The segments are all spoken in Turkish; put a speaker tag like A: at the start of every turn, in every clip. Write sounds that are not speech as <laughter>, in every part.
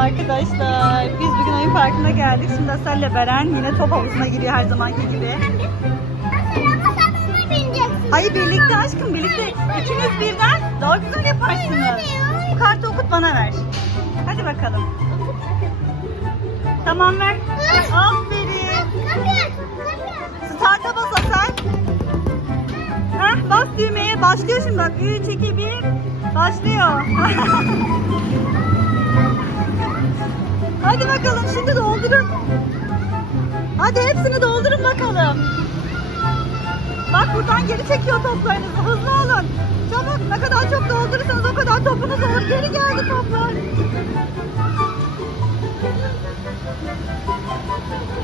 A: arkadaşlar. Biz bugün oyun parkına geldik. Şimdi Asel'le Beren yine top havuzuna giriyor her zamanki gibi. Hayır birlikte aşkım birlikte. İkiniz birden daha güzel yaparsınız. Bu kartı okut bana ver. Hadi bakalım. Tamam ver. Aferin. Start'a bas Asel. Heh, bas düğmeye. Başlıyor şimdi bak. 3, 2, 1. Başlıyor. <laughs> Hadi bakalım şimdi doldurun. Hadi hepsini doldurun bakalım. Bak buradan geri çekiyor toplarınızı. Hızlı olun. Çabuk ne kadar çok doldurursanız o kadar topunuz olur. Geri geldi toplar.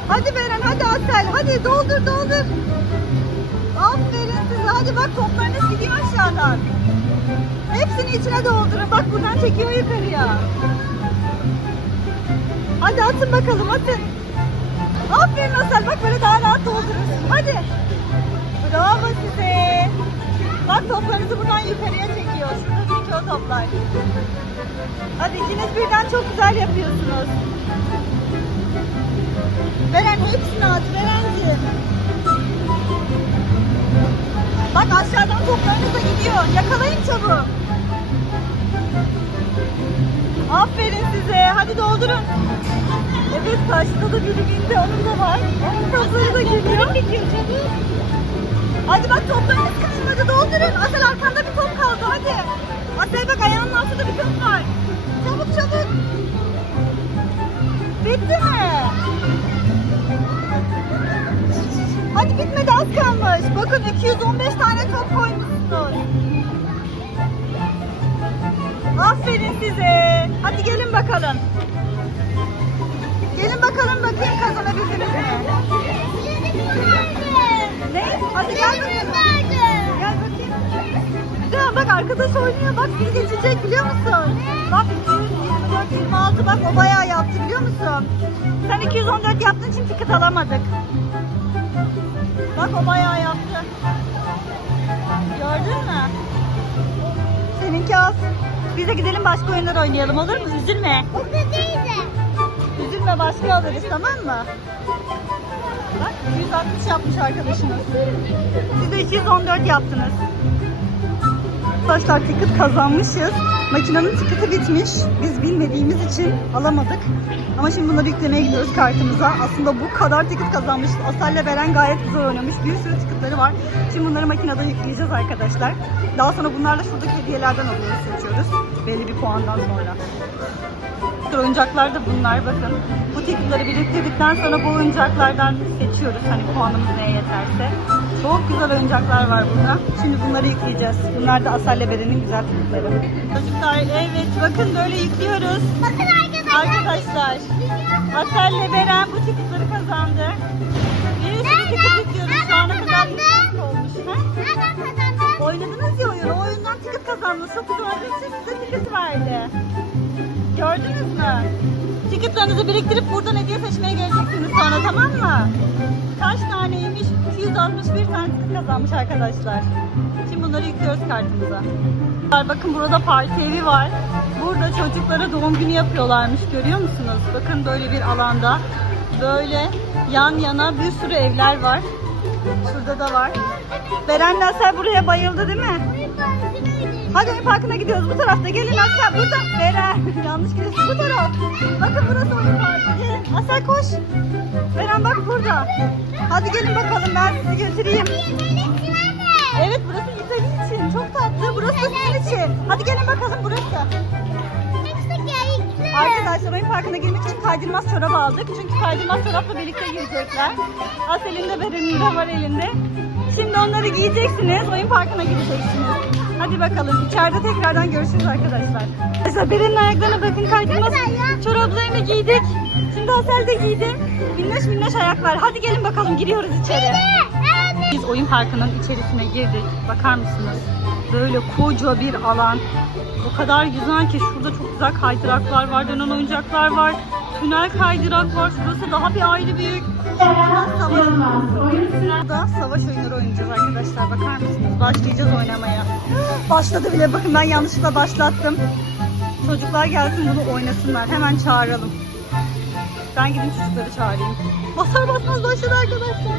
A: Hadi Beren hadi Asel hadi doldur doldur. Aferin size hadi bak toplarınız gidiyor aşağıdan. Hepsini içine doldurun. Bak buradan çekiyor yukarıya. Hadi atın bakalım atın. Aferin Asel bak böyle daha rahat doldurursun. Hadi. Bravo size. Bak toplarınızı buradan yukarıya çekiyor. Şurada birikiyor toplar. Hadi ikiniz birden çok güzel yapıyorsunuz. Beren hepsini at Berenciğim. Bak aşağıdan toplarınız da gidiyor. Yakalayın çabuk. Aferin size. Hadi doldurun. Evet karşıda da biri bindi. Onun da var. Onun topları da geliyor. Hadi bak toplarınız kalmadı. Doldurun. Asel arkanda bir top kaldı. Hadi. Asel bak ayağının altında bir top var. Çabuk çabuk. Bitti mi? Hadi bitmedi az kalmış. Bakın 215 tane top koymuşsunuz. Aferin size. Hadi gelin bakalım. Gelin bakalım bakayım kazanabildiniz mi? Ne? Hadi gel. Gel bakayım. Ya bak arkadaş oynuyor. Bak bir geçecek biliyor musun? Bak 224, 26 bak o bayağı yaptı biliyor musun? Sen 214 yaptığın için ticket alamadık. Bak o bayağı yaptı. Gördün mü? Seninki az. Biz de gidelim başka oyunlar oynayalım olur mu? Üzülme. Üzülme başka alırız tamam mı? Bak 160 yapmış arkadaşımız. Siz de 214 yaptınız. Arkadaşlar ticket kazanmışız. Makinenin ticketi bitmiş. Biz bilmediğimiz için alamadık. Ama şimdi bunları yüklemeye gidiyoruz kartımıza. Aslında bu kadar ticket kazanmış. Asel'le Beren gayet güzel oynamış. Bir sürü ticketları var. Şimdi bunları makinede yükleyeceğiz arkadaşlar. Daha sonra bunlarla şuradaki hediyelerden alıyoruz, seçiyoruz. Belli bir puandan sonra. Oyuncaklar da bunlar bakın. Bu ticketları biriktirdikten sonra bu oyuncaklardan seçiyoruz. Hani puanımız neye yeterse. Çok güzel oyuncaklar var burada. Şimdi bunları yükleyeceğiz. Bunlar da Asel Beren'in güzel ticketları. Çocuklar evet bakın böyle yüklüyoruz.
B: Bakın arkadaşlar.
A: Arkadaşlar Asel Beren bu ticketları kazandı. Ticketlarınızı biriktirip buradan hediye seçmeye geleceksiniz sonra tamam mı? Kaç taneymiş? 261 tane kazanmış arkadaşlar. Şimdi bunları yüklüyoruz kartımıza. Bakın burada parti evi var. Burada çocuklara doğum günü yapıyorlarmış görüyor musunuz? Bakın böyle bir alanda. Böyle yan yana bir sürü evler var. Şurada da var. Beren Nasser buraya bayıldı değil mi? Hadi oyun parkına gidiyoruz. Bu tarafta gelin Asel. Burada. Beren. Yanlış gidiyorsun. Bu taraf. Bakın burası oyun parkı. Gelin. Asel koş. Beren bak burada. Hadi gelin bakalım ben sizi götüreyim. Evet burası İtalya için. Çok tatlı. Burası sizin için. Hadi gelin bakalım burası. Arkadaşlar oyun parkına girmek için kaydırmaz çorap aldık. Çünkü kaydırmaz çorapla birlikte girecekler. Asel'in de Beren'in de var elinde. Şimdi onları giyeceksiniz. Oyun parkına gideceksiniz. Hadi bakalım. İçeride tekrardan görüşürüz arkadaşlar. Arkadaşlar Beren'in ayaklarına bakın kaydırmaz çoraplarını giydik. Şimdi Asel de giydi. Minnoş minnoş ayaklar. Hadi gelin bakalım giriyoruz içeri. Biz oyun parkının içerisine girdik. Bakar mısınız? Böyle koca bir alan. O kadar güzel ki şurada çok güzel kaydıraklar var, dönen oyuncaklar var. Tünel kaydırak var. Şurası daha bir ayrı büyük. Savaş, Burada savaş oyunları oynayacağız arkadaşlar. Bakar mısınız? Başlayacağız oynamaya. Başladı bile. Bakın ben yanlışlıkla başlattım. Çocuklar gelsin bunu oynasınlar. Hemen çağıralım. Ben gidin çocukları çağırayım. Basar basmaz başladı arkadaşlar.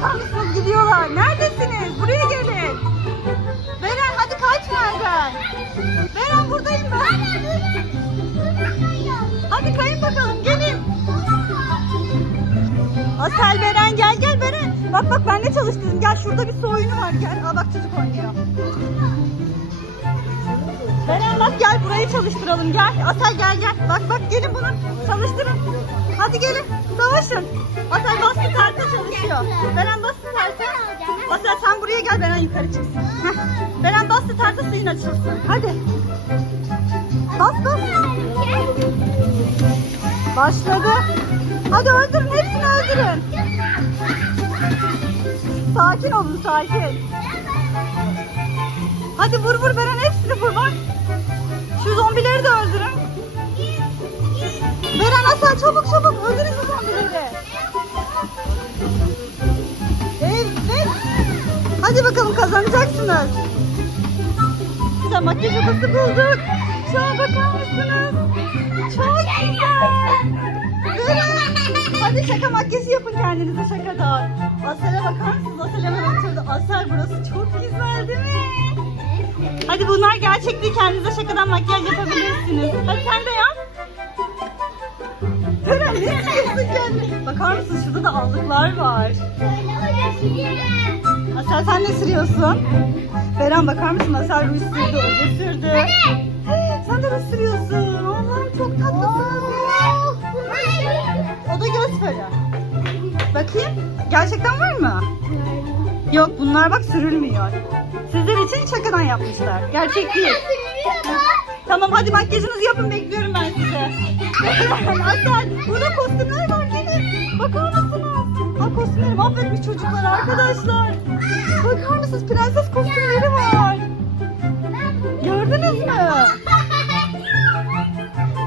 A: Mısınız gidiyorlar. Neredesiniz? Buraya gelin. Beren hadi kaç nereden? Beren buradayım ben. Hadi kayın bakalım gelin. Asel Beren gel gel Beren. Bak bak ben ne çalıştırdım. Gel şurada bir su oyunu var. Gel. Aa bak çocuk oynuyor. Beren bak gel burayı çalıştıralım gel. Asel gel gel. Bak bak gelin bunu çalıştırın. Hadi gelin savaşın. Asel bas bir terse çalışıyor. Beren bas bir terse. Asel sen buraya gel Beren yukarı çıksın. Heh. Beren bas bir terse suyun açılsın. Hadi. Bas bas. Başladı. Hadi öldürün hepsini öldürün. Sakin olun sakin. Hadi vur vur Beren hepsini vur bak. Şu zombileri de öldürün. Asel çabuk çabuk öldürün şu zombileri. Evet. Hadi bakalım kazanacaksınız. Size makyaj odası bulduk. Şuna bakar mısınız? Çok güzel. Beren. Hadi şaka makyajı yapın kendinize şakada. Asel'e bakar mısınız? Asel hemen oturdu. Asel burası çok güzel değil mi? Hadi bunlar gerçek değil. Kendinize şakadan makyaj yapabilirsiniz. Hadi sen de yap. Ne siliyorsun kendini? Bakar mısın şurada da allıklar var. Asel sen ne sürüyorsun? Beren bakar mısın? Asel ruj sürdü, öde sürdü. Sen de ruj sürüyorsun. Allah'ım çok tatlısın. O da göz farı. Bakayım. Gerçekten var mı? Yok bunlar bak sürülmüyor. Sizler için şakadan yapmışlar. Gerçek değil. Tamam hadi makyajınızı yapın bekliyorum ben size. <laughs> Asel burada kostümler var gelin. Bakar mısınız? Ha kostümleri mahvetmiş çocuklar arkadaşlar. Bakar mısınız prenses kostümleri var. Gördünüz mü?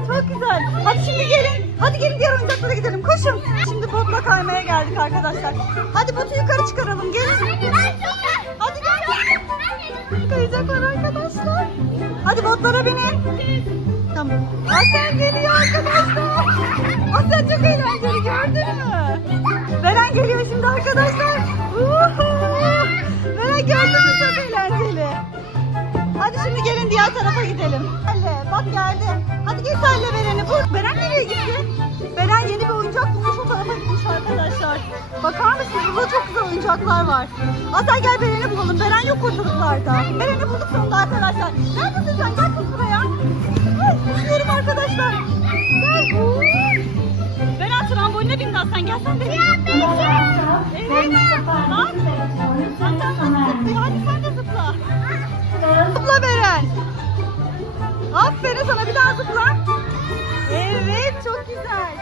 A: Çok güzel. Hadi şimdi gelin. Hadi gelin diğer oyuncaklara gidelim. Koşun. Şimdi botla kaymaya geldik arkadaşlar. Hadi botu yukarı çıkaralım. Gelin. Hadi gel. Kayacaklar arkadaşlar. Hadi botlara binin. Tamam. Asel geliyor arkadaşlar. Asel çok eğlenceli gördün mü? Beren geliyor şimdi arkadaşlar. Beren gördün mü çok eğlenceli. Hadi şimdi gelin diğer tarafa gidelim. Halle bak geldi. Hadi git Halle Beren'i. Beren nereye gitti? Beren yeni bir oyuncak bulmuş o tarafa gitmiş arkadaşlar. Bakar mısınız? Burada çok güzel oyuncaklar var. Hatta gel Beren'i bulalım. Beren yok ortalıklarda. Beren'i bulduk sonunda arkadaşlar. Neredesin sen? Gel kız buraya. Ay, Gidiyorum arkadaşlar. Gel. Beren tramboline bindi sen de. Evet. Bak. Sen zıplıyor. Hadi sen de zıpla. Zıpla Beren. Aferin sana bir daha zıpla. Evet çok güzel.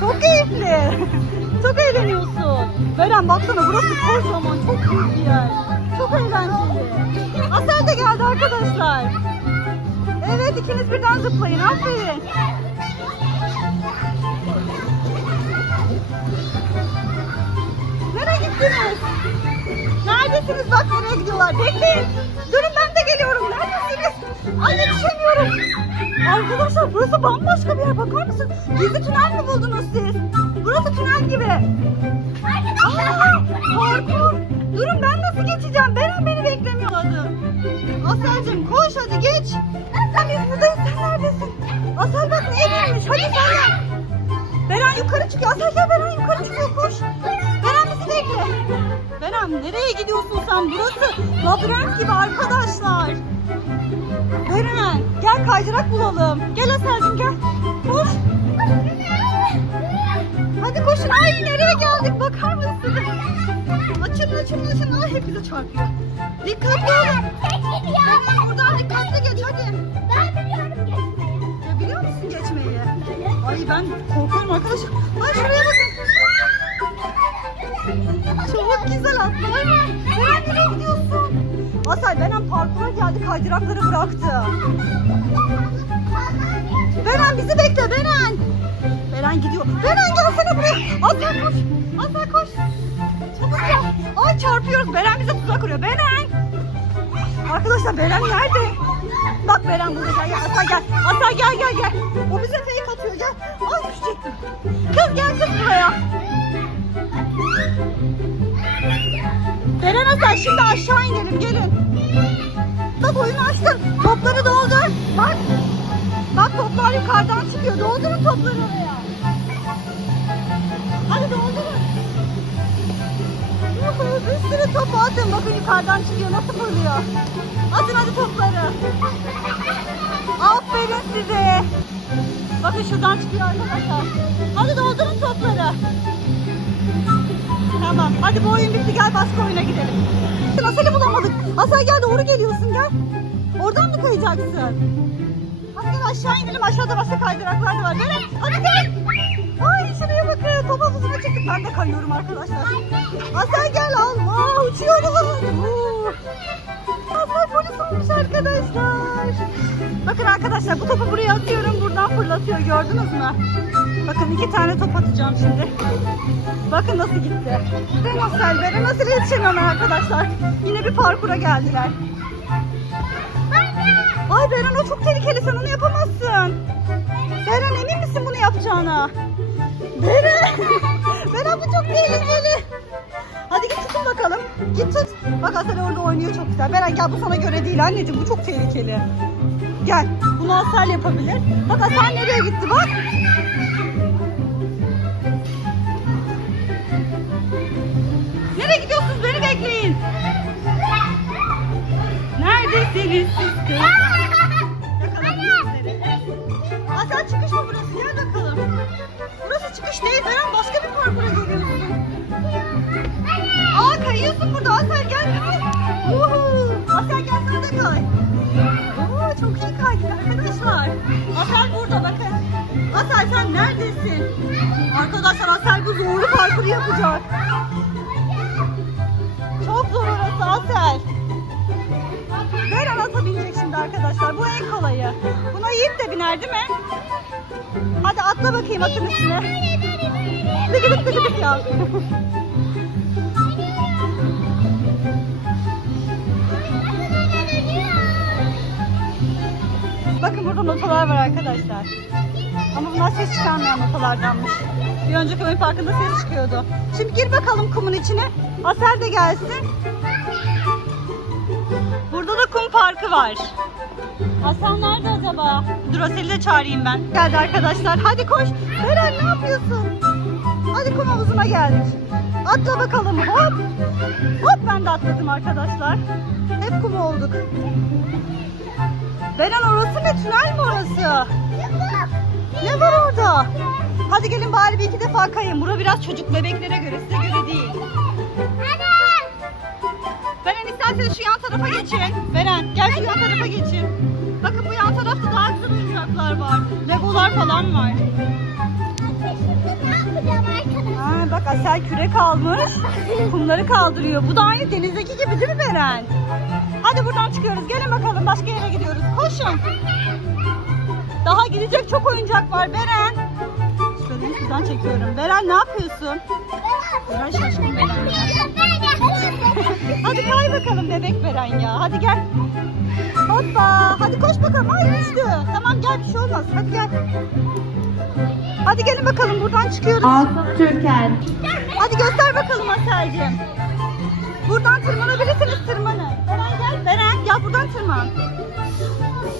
A: Çok keyifli. Çok eğleniyorsun. Beren baksana burası kocaman çok büyük bir yer. Çok eğlenceli. Asel de geldi arkadaşlar. Evet ikiniz birden zıplayın aferin. Nereye gittiniz? Neredesiniz? Bak nereye gidiyorlar. Bekleyin. Durun ben? Ay yetişemiyorum. Arkadaşlar burası bambaşka bir yer. Bakar mısın? Gizli tünel mi buldunuz siz? Burası tünel gibi. Aa, parkur. Durun ben nasıl geçeceğim? Beren beni beklemiyorlardı. Aselcim koş hadi geç. Sen biz buradayız. Sen neredesin? Asel bak ne binmiş. Hadi sen de. Beren yukarı çıkıyor. Asel gel Beren yukarı çıkıyor koş. Beren bizi bekle. Beren nereye gidiyorsun sen? Burası labirent gibi arkadaşlar. Beren gel kaydırak bulalım. Gel Asel'cim gel. Koş. Hadi koşun. Ay nereye geldik bakar mısın? Açın açın açın. Ay hep bize çarpıyor. Dikkatli olun. Beren buradan dikkatli geç hadi. Ya biliyor musun geçmeyi? Ay ben korkuyorum arkadaşlar. Ay şuraya bakın. Çok güzel atlar. Beren nereye gidiyorsun? Asel Beren parkura geldi kaydırakları bıraktı. Beren bizi bekle Beren. Beren gidiyor. Beren gelsene buraya. Asel koş. Asel koş. Çabuk gel. Ay çarpıyoruz. Beren bize tuzak kuruyor. Beren. Arkadaşlar Beren nerede? Bak Beren burada gel gel. Gel. Aslan gel gel gel. O şimdi aşağı inelim gelin. Bak oyunu açtım. Topları doldur. Bak. Bak toplar yukarıdan çıkıyor. Doldurun topları oraya. Hadi doldurun. Bir sürü top atın. Bakın yukarıdan çıkıyor. Nasıl fırlıyor. Atın hadi topları. Aferin size. Bakın şuradan çıkıyor arkadaşlar. Hadi doldurun topları. Tamam. Hadi bu oyun bitti. Gel başka oyuna gidelim. Asel'i bulamadık. Asel gel doğru geliyorsun gel. Oradan mı kayacaksın? Hadi aşağı inelim. Aşağıda başka kaydıraklar da var. Gel. Hadi gel. Ay şuraya bakın. Top havuzuna çıktık. Ben de kayıyorum arkadaşlar. Asel gel Allah. Uçuyoruz. Oo. Asel polis olmuş arkadaşlar. Bakın arkadaşlar bu topu buraya atıyorum. Buradan fırlatıyor. Gördünüz mü? Bakın iki tane top atacağım şimdi. Bakın nasıl gitti. Ben Asel, Beren nasıl yetişemem arkadaşlar. Yine bir parkura geldiler. Ay Beren o çok tehlikeli sen onu yapamazsın. Beren emin misin bunu yapacağına? Beren. <laughs> Beren bu çok tehlikeli. Hadi git tutun bakalım. Git tut. Bak Asel orada oynuyor çok güzel. Beren gel bu sana göre değil anneciğim bu çok tehlikeli. Gel. Bunu Asel yapabilir. Bak Asel nereye gitti bak. Bekleyin. Neredesiniz siz kız? Asel çıkış mı burası? Gel bakalım. Burası çıkış değil. Beren başka bir parkura geliyorsun. Aa kayıyorsun burada. Asel gel. Asel gel sen de kay. Oo, çok iyi kaydık arkadaşlar. Asel burada bakın. Asel sen neredesin? Arkadaşlar Asel bu zorlu parkuru yapacak. Zor orası Asel. Beren ata binecek şimdi arkadaşlar. Bu en kolayı. Buna Yiğit de biner değil mi? Hadi atla bakayım atın üstüne. Tıkıdık tıkıdık ya. Bakın burada notalar var arkadaşlar. Ama bunlar ses çıkarmayan notalardanmış. Bir önceki oyun parkında ses çıkıyordu. Şimdi gir bakalım kumun içine. Aser de gelsin. Burada da kum parkı var. Hasan nerede acaba? Dur Asel'i de çağırayım ben. Geldi arkadaşlar. Hadi koş. Beren ne yapıyorsun? Hadi kum havuzuna geldik. Atla bakalım. Hop. Hop ben de atladım arkadaşlar. Hep kum olduk. Beren orası ne? Tünel mi orası? Ne var orada? Hadi gelin bari bir iki defa kayın. Bura biraz çocuk bebeklere göre size göre değil. Beren isterseniz şu yan tarafa geçin. Beren gel şu yan tarafa geçin. Bakın bu yan tarafta daha güzel oyuncaklar var. Legolar falan var. Ha, bak Asel kürek almış. Kumları kaldırıyor. Bu da aynı denizdeki gibi değil mi Beren? Hadi buradan çıkıyoruz. Gelin bakalım başka yere gidiyoruz. Koşun. Daha gidecek çok oyuncak var Beren. Şöyle şuradan çekiyorum. Beren ne yapıyorsun? Beren şaşkın Beren. Hadi kay bakalım bebek Beren ya. Hadi gel. Hoppa. Hadi koş bakalım. Ay düştü. Tamam gel bir şey olmaz. Hadi gel. Hadi gelin bakalım buradan çıkıyoruz.
C: Altın Türker.
A: Hadi göster bakalım Asel'cim. Buradan tırmanabilirsiniz tırmanın. Beren gel. Beren gel buradan tırman.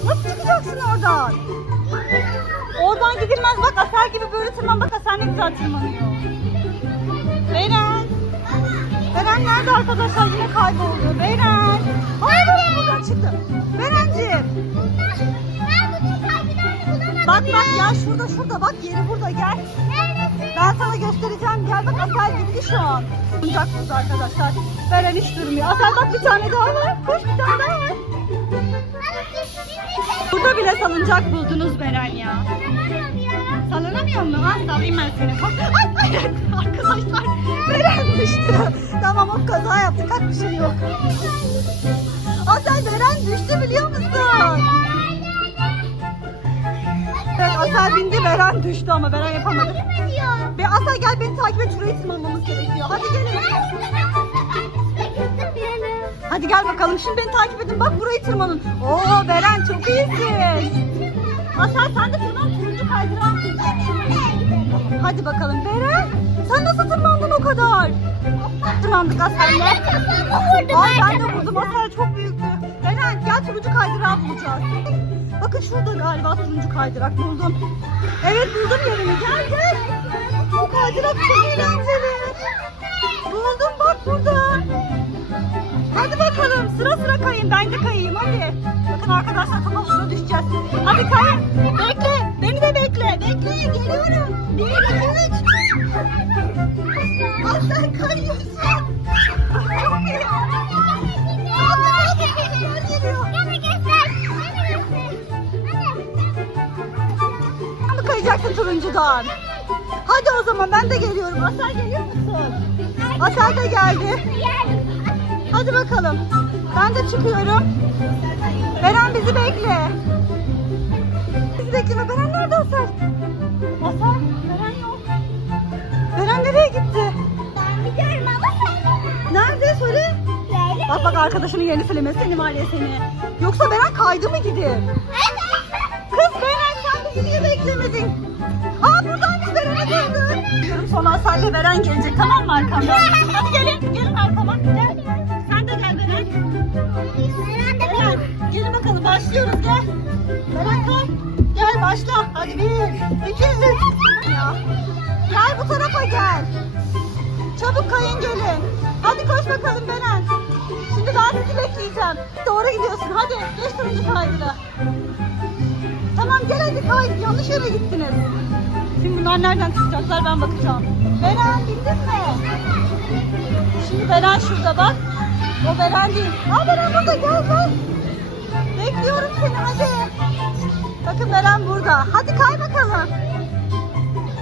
A: Nasıl çıkacaksın oradan? Oradan gidilmez. Bak Asel gibi böyle tırman. Bak Asel ne güzel tırmanıyor. Beren. Nerede arkadaşlar? Yine kayboldu. Beren. Ay bak buradan çıktı. Berencim. Bak bak ya şurada şurada bak yeri burada gel. Ben sana göstereceğim. Gel bak Asel gitti şu an. Oyuncak burada arkadaşlar. Beren hiç durmuyor. Asel bak bir tane daha var. Koş bir tane daha var. Burada bile salıncak buldunuz Beren ya. Sallanamıyor mu? Ha salayım ben seni. Bak, ay, ay, arkadaşlar Beren düştü. Tamam o kaza yaptı. Kalk bir şey yok. Asel Beren düştü biliyor musun? Evet Asel bindi Beren düştü ama Beren yapamadı. Ve Asel gel beni takip et şurayı tırmanmamız gerekiyor. Hadi gelin. Hadi gel bakalım. Şimdi beni takip edin. Bak burayı tırmanın. Oo Beren çok iyisin. Asel sen de tırman turuncu kaydıran. Hadi bakalım Beren. Sen nasıl tırmandın o kadar? Tırmandık Asel'le. Ay ben de vurdum. Asel çok büyüktü. Beren gel turuncu kaydırağı bulacağız. Bakın şurada galiba turuncu kaydırak buldum. Evet buldum yerini. Gel gel. Bu kaydırak çok eğlenceli. Buldum bak burada. Hadi bakalım sıra sıra kayın. Ben de kayayım hadi. Bakın arkadaşlar tam havuzuna düşeceğiz. Hadi kayın. Bekle. Beni de bekle. Bekle. Geliyorum. Bir, iki, üç. Sen kayıyorsun. Mı kayacaksın turuncudan? Hadi o zaman ben de geliyorum. Asel geliyor musun? Asel de geldi. Hadi bakalım. Ben de çıkıyorum. Beren bizi bekle. Bizi bekleme. Beren nerede Asel? Nereye gitti? Nerede söyle. Bak bak arkadaşının yerini söylemesi seni var ya seni. Yoksa Beren kaydı mı gidip? Kız Beren sen bizi niye beklemedin? Aa buradaymış Beren'i gördüm. Diyorum sonra Asel'le Beren gelecek tamam mı arkamdan? Hadi gelin gelin arkama. Gel. Sen de gel Beren. Beren gelin bakalım başlıyoruz gel. Beren kay. Gel başla. Hadi bir, iki, üç. Ya. Gel bu tarafa gel. Çabuk kayın gelin. Hadi koş bakalım Beren. Şimdi ben sizi bekleyeceğim. Doğru gidiyorsun. Hadi geç turuncu kaydıra. Tamam gel hadi kay. Yanlış yere gittiniz. Şimdi bunlar nereden çıkacaklar ben bakacağım. Beren bildin mi? Şimdi Beren şurada bak. O Beren değil. Aa Beren burada gel gel. Bekliyorum seni hadi. Bakın Beren burada. Hadi kay bakalım.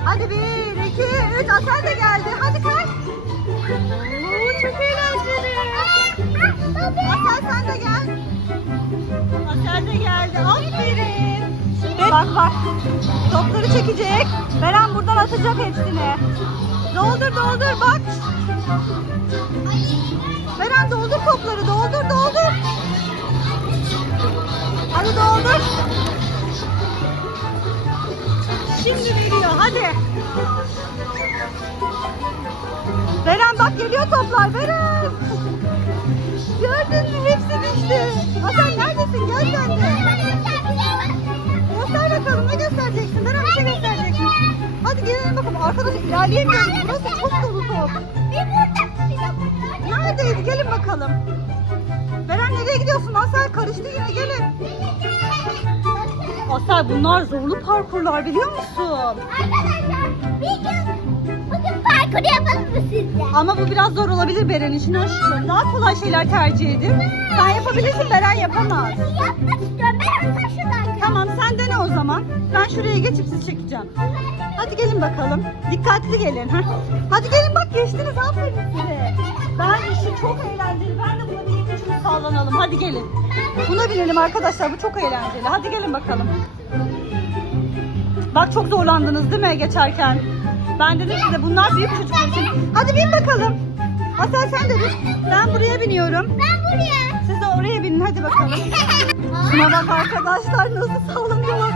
A: Hadi bir, iki, üç. Asel de geldi. Hadi kay. Oo, çok eğlenceli. Asel sen de gel. Asel de geldi. Aferin. Bak bak. Topları çekecek. Beren buradan atacak hepsini. Doldur doldur bak. Beren doldur topları. Doldur doldur. Hadi doldur. Beren bak geliyor toplar. Beren. Gördün mü? Hepsi düştü. Hasan neredesin? Gel sen. Göster bakalım ne göstereceksin? Beren bir şey göstereceksin. Hadi gelelim bakalım. Arkadaşlar ilerleyemiyoruz. Burası çok dolu top. Neredeydi? Gelin bakalım. Beren nereye gidiyorsun? Asel karıştı yine gelin. Asel bunlar zorlu parkurlar biliyor musun?
B: Arkadaşlar bir gün bugün parkur yapalım mı sizce?
A: Ama bu biraz zor olabilir Beren için aşkım. Daha kolay şeyler tercih edin. Sen yapabilirsin Beren yapamaz.
B: Yapmak istiyorum. Ben.
A: Tamam sen dene o zaman. Ben şuraya geçip sizi çekeceğim. Hadi gelin bakalım. Dikkatli gelin. Ha? Hadi gelin bak geçtiniz aferin size. Ben işi çok eğlenceli. Ben de buna bineyim üçümüz sallanalım. Hadi gelin. Buna binelim arkadaşlar. Bu çok eğlenceli. Hadi gelin bakalım. Bak çok zorlandınız değil mi geçerken? Ben dedim size bunlar büyük çocuklar için. Hadi bin bakalım. Asel sen de bin. Ben buraya biniyorum.
B: Ben buraya.
A: Siz de oraya binin hadi bakalım. Şuna bak arkadaşlar nasıl sallanıyorlar.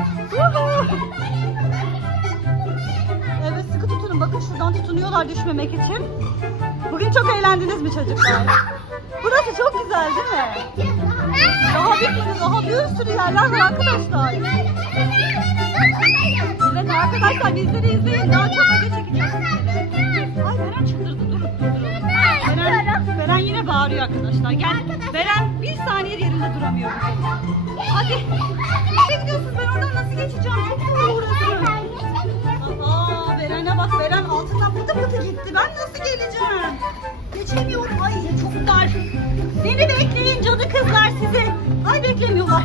A: Evet sıkı tutunun. Bakın şuradan tutunuyorlar düşmemek için. Bugün çok eğlendiniz mi çocuklar? Burası çok güzel değil mi? Daha bitmedi. Daha bir sürü yerler var arkadaşlar. Evet arkadaşlar bizleri izleyin. Daha çok video çekeceğiz. Ay Beren çıldırdı. Durun durun. Beren, Beren yine bağırıyor arkadaşlar. Gel. Beren bir saniye yerinde duramıyor. Hadi. Nereye gidiyorsunuz? Ben oradan nasıl geçeceğim? Çok orası. Aa Beren'e bak Beren altından pıtı pıtı gitti. Ben nasıl geleceğim? Geçemiyorum. Ay çok dar. Beni bekleyin cadı kızlar sizi. Ay beklemiyorlar.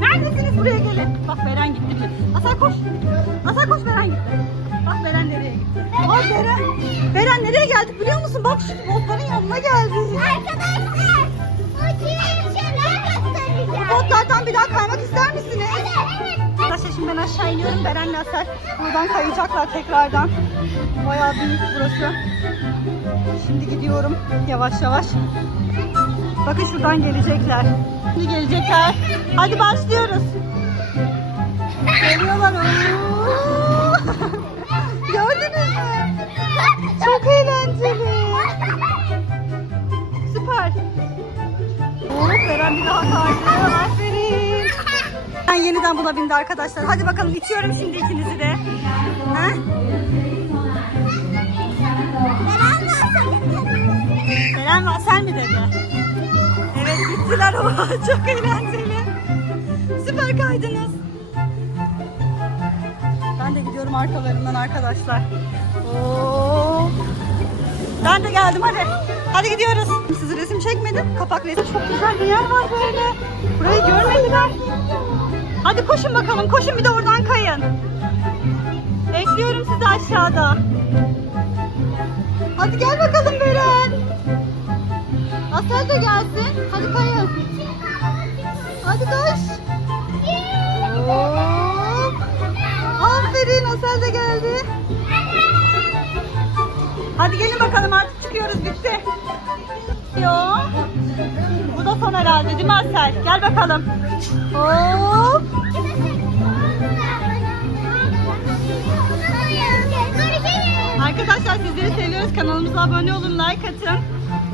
A: Neredesiniz buraya gelin. Bak Beren gitti bile. Asal koş. Asal koş Beren gitti. Bak Beren nereye gitti. Ay Beren. Beren nereye geldik biliyor musun? Bak şu botların yanına geldik.
B: Arkadaşlar. Bu şeyler göstereceğim.
A: Bu botlardan bir daha kaymak ister misiniz?
B: Evet, evet.
A: Arkadaşlar şimdi ben aşağı iniyorum. Beren'le Asel buradan kayacaklar tekrardan. Bayağı büyük burası. Şimdi gidiyorum yavaş yavaş. Bakın şuradan gelecekler. Şimdi gelecekler. Hadi başlıyoruz. Geliyorlar. <laughs> Gördünüz mü? Çok eğlenceli. Süper. Oo, Beren bir daha kaydı. Aferin. Ben yeniden buna bindi arkadaşlar. Hadi bakalım itiyorum şimdi ikinizi de. Ha? Beren var sen mi dedi? Evet gittiler ama <laughs> çok eğlenceli. Süper kaydınız. Ben de gidiyorum arkalarından arkadaşlar. Oo. Ben de geldim hadi. Hadi gidiyoruz. Sizi resim çekmedim. Kapak resim. Çok güzel bir yer var böyle. Burayı görmediler. Hadi koşun bakalım. Koşun bir de oradan kayın. Bekliyorum sizi aşağıda. Hadi gel bakalım de gelsin. Hadi kayın. Hadi koş. Hop. Aferin Asel de geldi. Hadi gelin bakalım artık çıkıyoruz bitti. Yo. Bu da son herhalde değil mi Asel? Gel bakalım. Hop. Arkadaşlar sizleri seviyoruz. Kanalımıza abone olun, like atın.